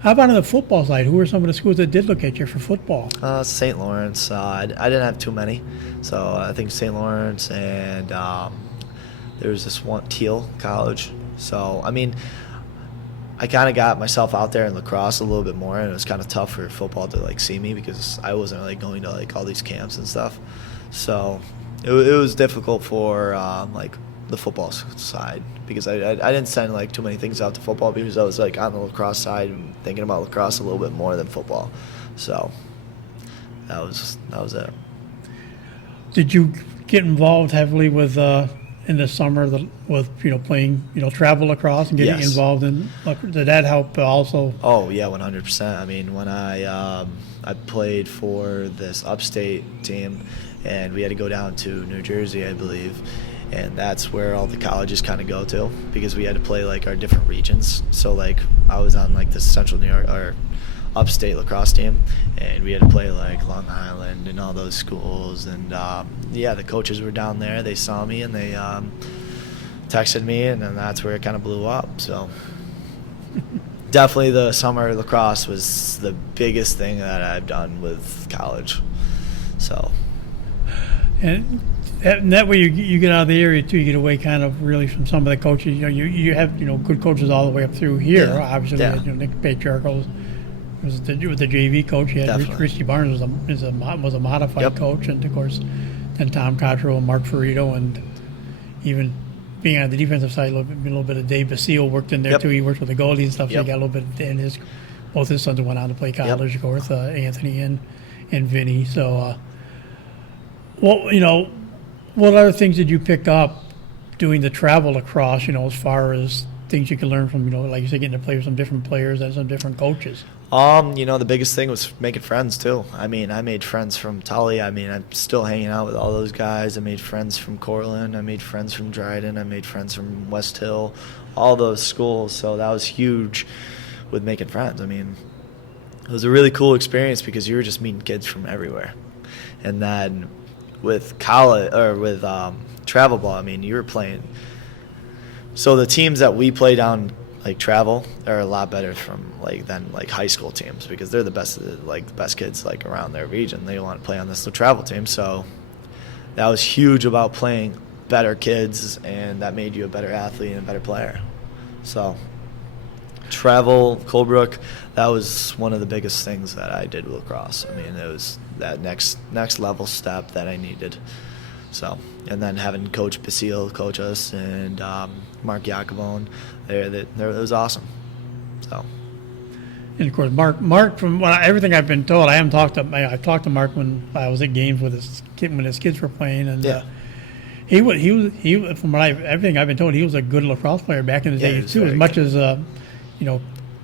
How about on the football side? Who are some of the schools that did look at you for football? St. Lawrence. I didn't have too many, so I think St. Lawrence and there was this one Teal College. So I mean, I kind of got myself out there in lacrosse a little bit more, and it was kind of tough for football to like see me because I wasn't really going to like all these camps and stuff. So it was difficult for like the football side because I didn't send like too many things out to football because I was like on the lacrosse side and thinking about lacrosse a little bit more than football. So that was it. Did you get involved heavily with in the summer with playing travel lacrosse and getting Yes. involved in? Did that help also? Oh yeah, 100%. I mean, when I played for this upstate team, and we had to go down to New Jersey, I believe, and that's where all the colleges kind of go to because we had to play like our different regions. So like I was on like the Central New York or upstate lacrosse team, and we had to play like Long Island and all those schools. And yeah, the coaches were down there. They saw me and they texted me, and then that's where it kind of blew up. So definitely the summer lacrosse was the biggest thing that I've done with college. So And that way you get out of the area too. You get away kind of really from some of the coaches. You have good coaches all the way up through here. Yeah. Obviously, Yeah. Nick Patriarchal was the JV coach. You had Definitely. Christy Barnes was a modified Yep. coach, and of course, then Tom Cottrell and Mark Ferrito, and even being on the defensive side, a little bit of Dave Basile worked in there Yep. too. He worked with the goalies and stuff. So Yep. he got a little bit. And both his sons went on to play college, of course, Anthony and Vinny. So, what other things did you pick up doing the travel across? As far as things you can learn from, like you said, getting to play with some different players and some different coaches. the biggest thing was making friends too. I mean, I made friends from Tully. I mean, I'm still hanging out with all those guys. I made friends from Cortland. I made friends from Dryden. I made friends from West Hill, all those schools. So that was huge with making friends. I mean, it was a really cool experience because you were just meeting kids from everywhere. And then with college or with travel ball, I mean, you were playing. So the teams that we play down like travel are a lot better than high school teams because they're the best kids like around their region. They want to play on this travel team. So that was huge about playing better kids, and that made you a better athlete and a better player. So travel, Colebrook, that was one of the biggest things that I did with lacrosse. I mean, it was that next level step that I needed. So, and then having Coach Basile coach us and Mark Jacobone, it was awesome. So, And of course, Mark, from everything I've been told, I've talked to Mark when I was at games with when his kids were playing, and yeah, he was from everything I've been told, he was a good lacrosse player back in the Yeah, he day was too, as very much good. as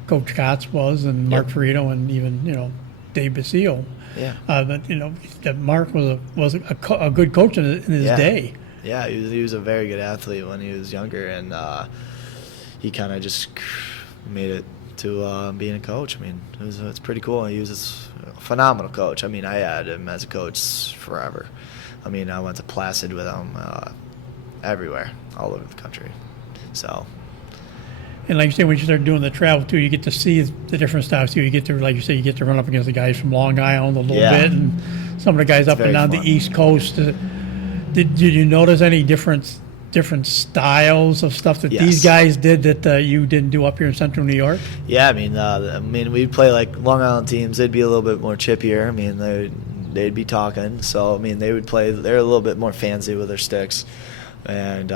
Coach Kotz was, and Mark Yep. Ferrito, and even Dave Basile. yeah. But that Mark was a good coach in his Yeah. day. Yeah, he was a very good athlete when he was younger, and he kind of just made it to being a coach. I mean, it's pretty cool. He was a phenomenal coach. I mean, I had him as a coach forever. I mean, I went to Placid with him everywhere, all over the country. So, And like you say, when you start doing the travel too, you get to see the different styles too. You get to, like you say, you get to run up against the guys from Long Island a little Yeah. bit, and some of the guys up and very down fun. the East Coast. Did you notice any different styles of stuff that these Yes. guys did that you didn't do up here in Central New York? yeah, I mean, we'd play like Long Island teams. They'd be a little bit more chippier. I mean, they'd be talking. So, I mean, they would play. They're a little bit more fancy with their sticks, and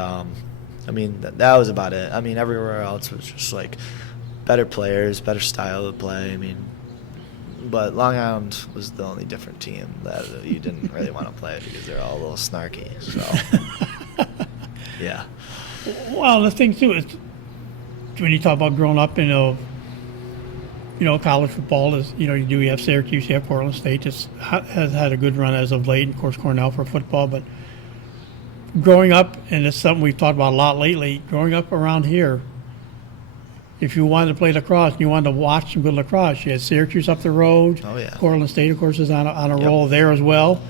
I mean, that was about it. I mean, everywhere else was just like better players, better style of play. I mean, but Long Island was the only different team that you didn't really want to play because they're all a little snarky. So, yeah. Well, the thing too is when you talk about growing up in college football is you have Syracuse, you have Portland State, has had a good run as of late, and of course Cornell for football, but growing up, and it's something we've talked about a lot lately, growing up around here, if you wanted to play lacrosse and you wanted to watch some good lacrosse, you had Syracuse up the road. Oh, yeah. Portland State, of course, is on a Yep. roll there as well.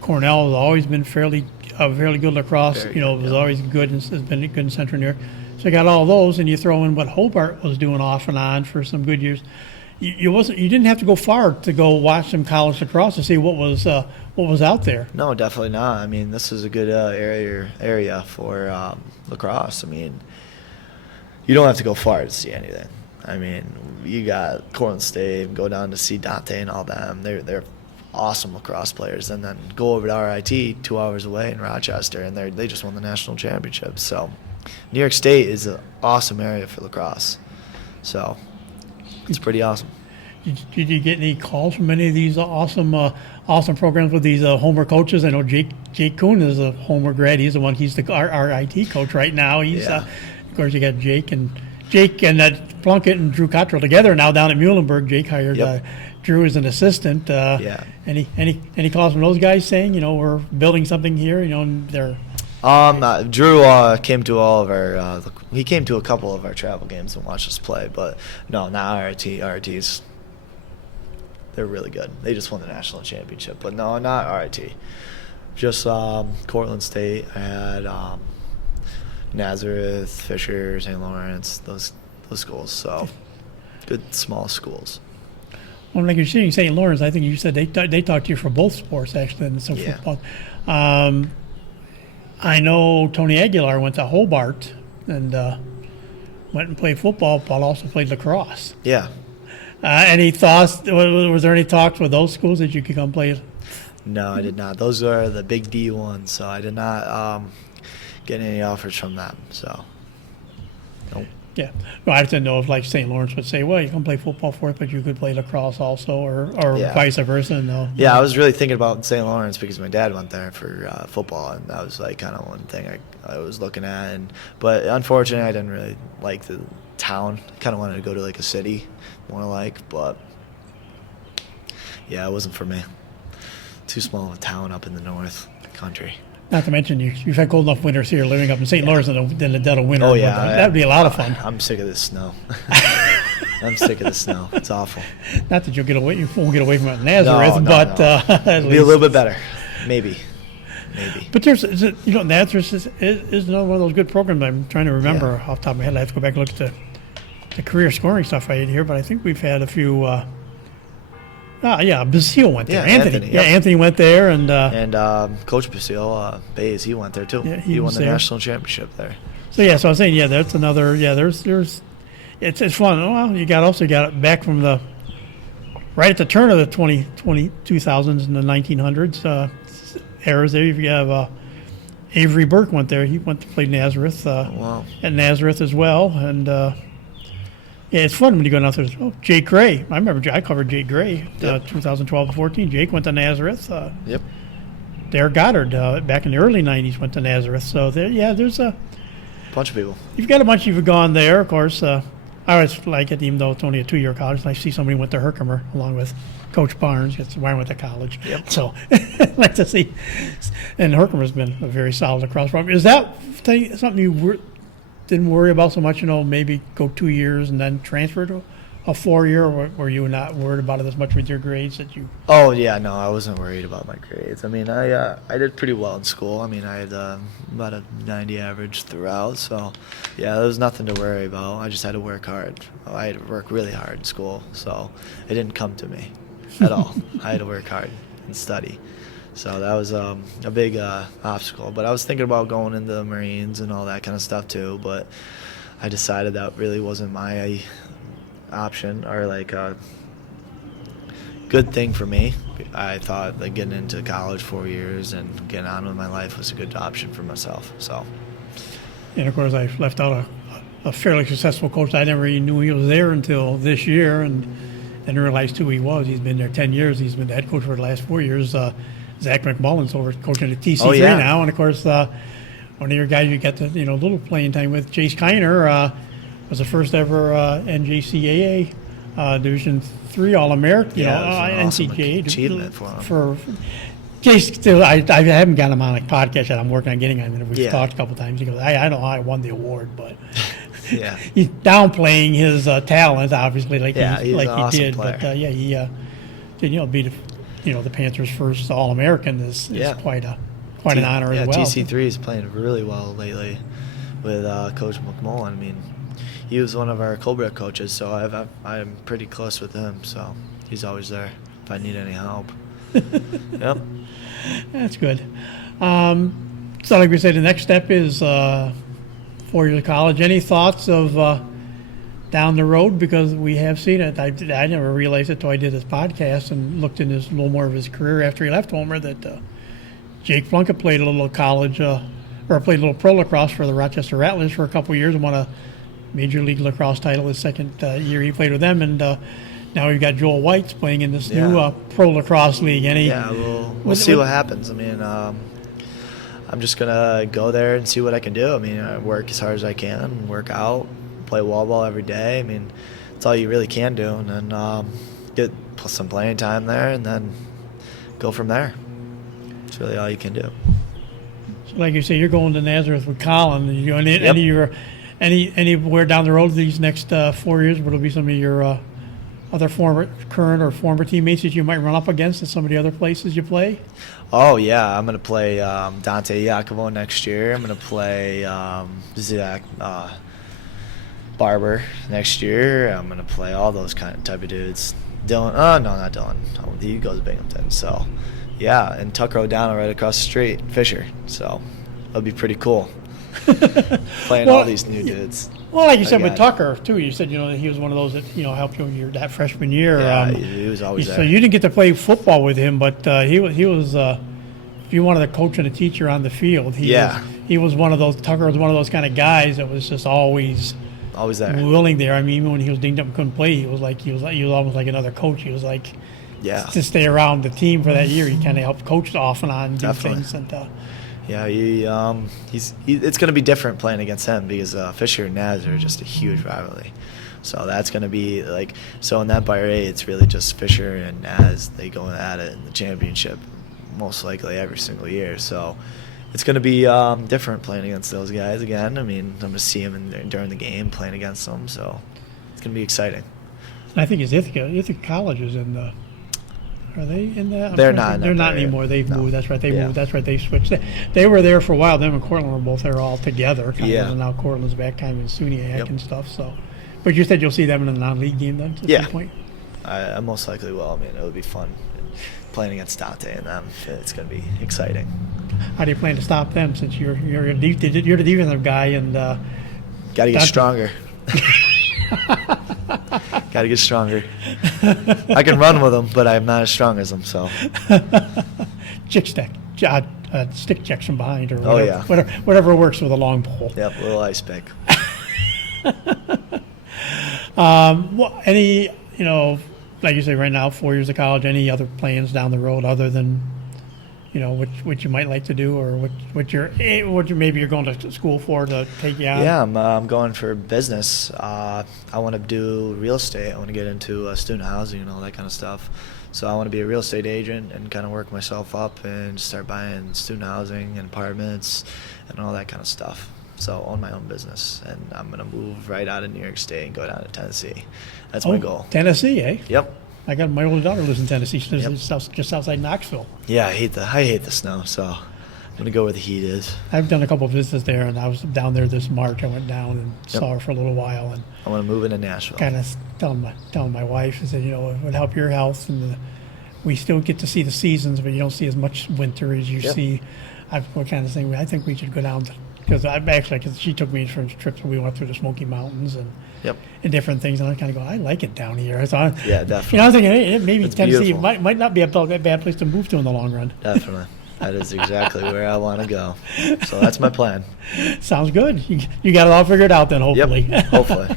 Cornell has always been fairly a fairly good lacrosse. Very You know, good, was yeah. always good and has been good in Central New York. So you got all those, and you throw in what Hobart was doing off and on for some good years. You didn't have to go far to go watch some college lacrosse to see what was out there. No, definitely not. I mean, this is a good area for lacrosse. I mean, you don't have to go far to see anything. I mean, you got Cortland State, go down to see Dante and all them. They're awesome lacrosse players, and then go over to RIT 2 hours away in Rochester, and they just won the national championship. So, New York State is an awesome area for lacrosse. So, it's pretty awesome. Did you get any calls from any of these awesome programs with these Homer coaches? I know Jake Kuhn is a Homer grad. He's our IT coach right now. He's Yeah. of course you got Jake and Plunkett and Drew Cottrell together now down at Muhlenberg. Jake hired Yep. Drew as an assistant. Yeah. Any calls from those guys saying, you know, we're building something here, you know, and they're Drew came to all of our. He came to a couple of our travel games and watched us play, but no, not RIT. RIT's they're really good. They just won the national championship, but no, not RIT. Just Cortland State. I had Nazareth, Fisher, St. Lawrence. Those schools. So good small schools. well, like you're seeing St. Lawrence. I think you said they talked to you for both sports actually, and so Yeah. football. I know Tony Aguilar went to Hobart and went and played football, but also played lacrosse. Yeah. Any thoughts? Was there any talks with those schools that you could come play? No, I did not. Those are the big D ones, so I did not get any offers from them. So, nope. Yeah, well, I just didn't know if like St. Lawrence would say, "Well, you can play football for it, but you could play lacrosse also," or Yeah. vice versa. No. Yeah, I was really thinking about St. Lawrence because my dad went there for football, and that was like kind of one thing I was looking at. But unfortunately, I didn't really like the town. I kind of wanted to go to like a city, more like. But yeah, it wasn't for me. Too small of a town up in the north country. Not to mention you've had cold enough winters here, living up in St. Lawrence in the dead of winter. Oh yeah, that would be a lot of fun. I'm sick of this snow. I'm sick of the snow. It's awful. Not that you won't get away from it in Nazareth, No, but no. at It'll least. be a little bit better, maybe. But Nazareth is another one of those good programs. I'm trying to remember off the top of my head. I have to go back and look at the career scoring stuff I had here, but I think we've had a few. Basile went there. Yeah, Anthony. yep. Anthony went there, and Coach Basile, Bays, he went there too. Yeah, he he won was the there. national championship there. so I was saying, that's another. There's, it's fun. Well, you got it back from right at the turn of the 2000s and the 1900s eras. There you have Avery Burke went there. He went to play Nazareth. Wow. At Nazareth as well, and. Yeah, it's fun when you go down there. Oh, Jake Gray. I remember I covered Jake Gray, Yep. 2012 to 14. Jake went to Nazareth. Yep. Derek Goddard, back in the early 90s, went to Nazareth. So, there's Bunch of people. you've got a bunch you've gone there, of course. I always like it, even though it's only a 2-year college. I see somebody went to Herkimer along with Coach Barnes. That's why I went to college. Yep. So, I like to see. And Herkimer's been a very solid lacrosse program. Is that something you didn't worry about so much, maybe go 2 years and then transfer to a 4-year, or were you not worried about it as much with your grades that you? Oh yeah, no, I wasn't worried about my grades. I mean, I did pretty well in school. I mean, I had about a 90 average throughout, so yeah, there was nothing to worry about. I just had to work hard. I had to work really hard in school, so it didn't come to me at all. I had to work hard and study. So that was a big obstacle. But I was thinking about going into the Marines and all that kind of stuff too. But I decided that really wasn't my option or like a good thing for me. I thought that getting into college 4 years and getting on with my life was a good option for myself. So. And of course, I left out a fairly successful coach. I never even knew he was there until this year, and then realized who he was. He's been there 10 years. He's been the head coach for the last 4 years. Zach McMullen's over coaching at TC3 now, and of course, one of your guys you got the little playing time with, Chase Kiner, was the first ever NJCAA Division III All-American. Yeah, it was an awesome NCAA achievement for him. For Chase, still, I haven't got him on a podcast yet. I'm working on getting him. We've Yeah. talked a couple times. He goes, I don't know how I won the award, but Yeah. he's downplaying his talent, obviously, like Yeah, he's he an awesome did. player. But he did beat the Panthers' first All-American is Yeah. quite a quite an honor as well. TC3 is playing really well lately with Coach McMullen. I mean, he was one of our Cobra coaches, so I'm pretty close with him. So he's always there if I need any help. Yep. That's good. So like we said, the next step is 4 years of college. Any thoughts of down the road? Because we have seen it. I never realized it until I did this podcast and looked into a little more of his career after he left Homer, that Jake Plunkett played a little college or played a little pro lacrosse for the Rochester Rattlers for a couple of years and won a Major League Lacrosse title his second year he played with them. And now we've got Joel White's playing in this new pro lacrosse league. We'll see what happens. I mean, I'm just going to go there and see what I can do. I mean, I work as hard as I can, work out, play wall ball every day. I mean, that's all you really can do. And then get some playing time there and then go from there. It's really all you can do. So like you say, you're going to Nazareth with Colin. Anywhere down the road these next 4 years, will there be some of your other current or former teammates that you might run up against at some of the other places you play? Oh, yeah. I'm going to play Dante Iacovo next year. I'm going to play Zach Barber next year. I'm going to play all those type of dudes. Dylan. Oh, no, not Dylan. Oh, he goes to Binghamton. So, yeah. And Tucker O'Donnell right across the street, Fisher. So, it'll be pretty cool. Playing all these new dudes. Well, like you said with Tucker too, you said he was one of those that helped you that freshman year. Yeah, he was always there. So you didn't get to play football with him, but he was if you wanted to coach and a teacher on the field, he was one of those. Tucker was one of those kind of guys that was just always there, willing there. I mean, even when he was dinged up and couldn't play, he was almost like another coach. He was like to stay around the team for that year. He kind of helped coach off and on do things and. Yeah, it's going to be different playing against him because Fisher and Naz are just a huge rivalry. So that's going to be in that Bar A, it's really just Fisher and Naz. They go at it in the championship most likely every single year. So it's going to be different playing against those guys again. I mean, I'm going to see them during the game playing against them. So it's going to be exciting. I think it's Ithaca College is in the. Are they in that? They're not. They're not anymore. They've moved. That's right. They moved. That's right. They switched. They were there for a while. Them and Cortland were both there all together. And now Cortland's back kind of in SUNYAC and stuff. So, but you said you'll see them in a non-league game then at some point? I most likely will. I mean, it would be fun playing against Dante and them. It's going to be exciting. How do you plan to stop them since you're the defensive guy and got to get stronger. Got to get stronger. I can run with them, but I'm not as strong as them. So, stick checks from behind, or whatever works with a long pole. Yep, little ice pick. Like you say, right now, 4 years of college. Any other plans down the road other than, what you might like to do, or what maybe you're going to school for to take you on? Yeah, I'm going for business. I want to do real estate. I want to get into student housing and all that kind of stuff. So I want to be a real estate agent and kind of work myself up and start buying student housing and apartments and all that kind of stuff. So own my own business, and I'm going to move right out of New York State and go down to Tennessee. That's my goal. Tennessee, eh? Yep. I got my older daughter lives in Tennessee. She lives just outside Knoxville. Yeah, I hate the snow, so I'm gonna go where the heat is. I've done a couple of visits there, and I was down there this March. I went down and saw her for a little while, and I want to move into Nashville. Kind of telling my wife, I said, it would help your health, and we still get to see the seasons, but you don't see as much winter as you see. What kind of thing? I think we should go down because she took me for trips when we went through the Smoky Mountains and different things, and I kind of go, I like it down here. So definitely. I was thinking, hey, maybe it's Tennessee beautiful. might not be a bad place to move to in the long run. Definitely. That is exactly where I want to go. So that's my plan. Sounds good. You got it all figured out then, hopefully. Yep, hopefully.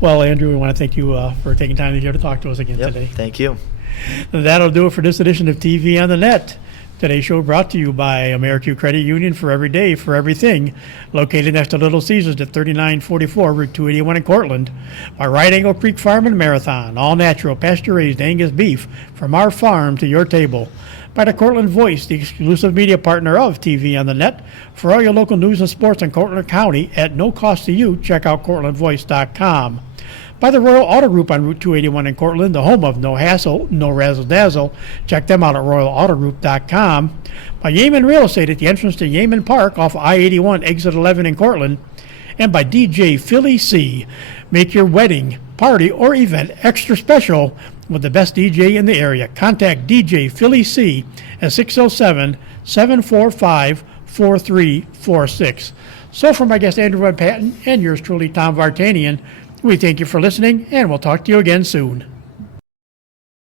Well, Andrew, we want to thank you for taking time here to talk to us again today. Thank you. That'll do it for this edition of TV on the Net. Today's show brought to you by American Credit Union, for every day, for everything. Located next to Little Caesars at 3944 Route 281 in Cortland. By Right Angle Creek Farm and Marathon. All natural, pasture-raised Angus beef from our farm to your table. By the Cortland Voice, the exclusive media partner of TV on the Net. For all your local news and sports in Cortland County at no cost to you, check out CortlandVoice.com. by the Royal Auto Group on Route 281 in Cortland, the home of no hassle, no razzle-dazzle. Check them out at royalautogroup.com. By Yeaman Real Estate at the entrance to Yeaman Park off I-81, exit 11 in Cortland. And by DJ Philly C. Make your wedding, party, or event extra special with the best DJ in the area. Contact DJ Philly C at 607-745-4346. So for my guest Andrew Patten and yours truly Tom Vartanian, we thank you for listening, and we'll talk to you again soon.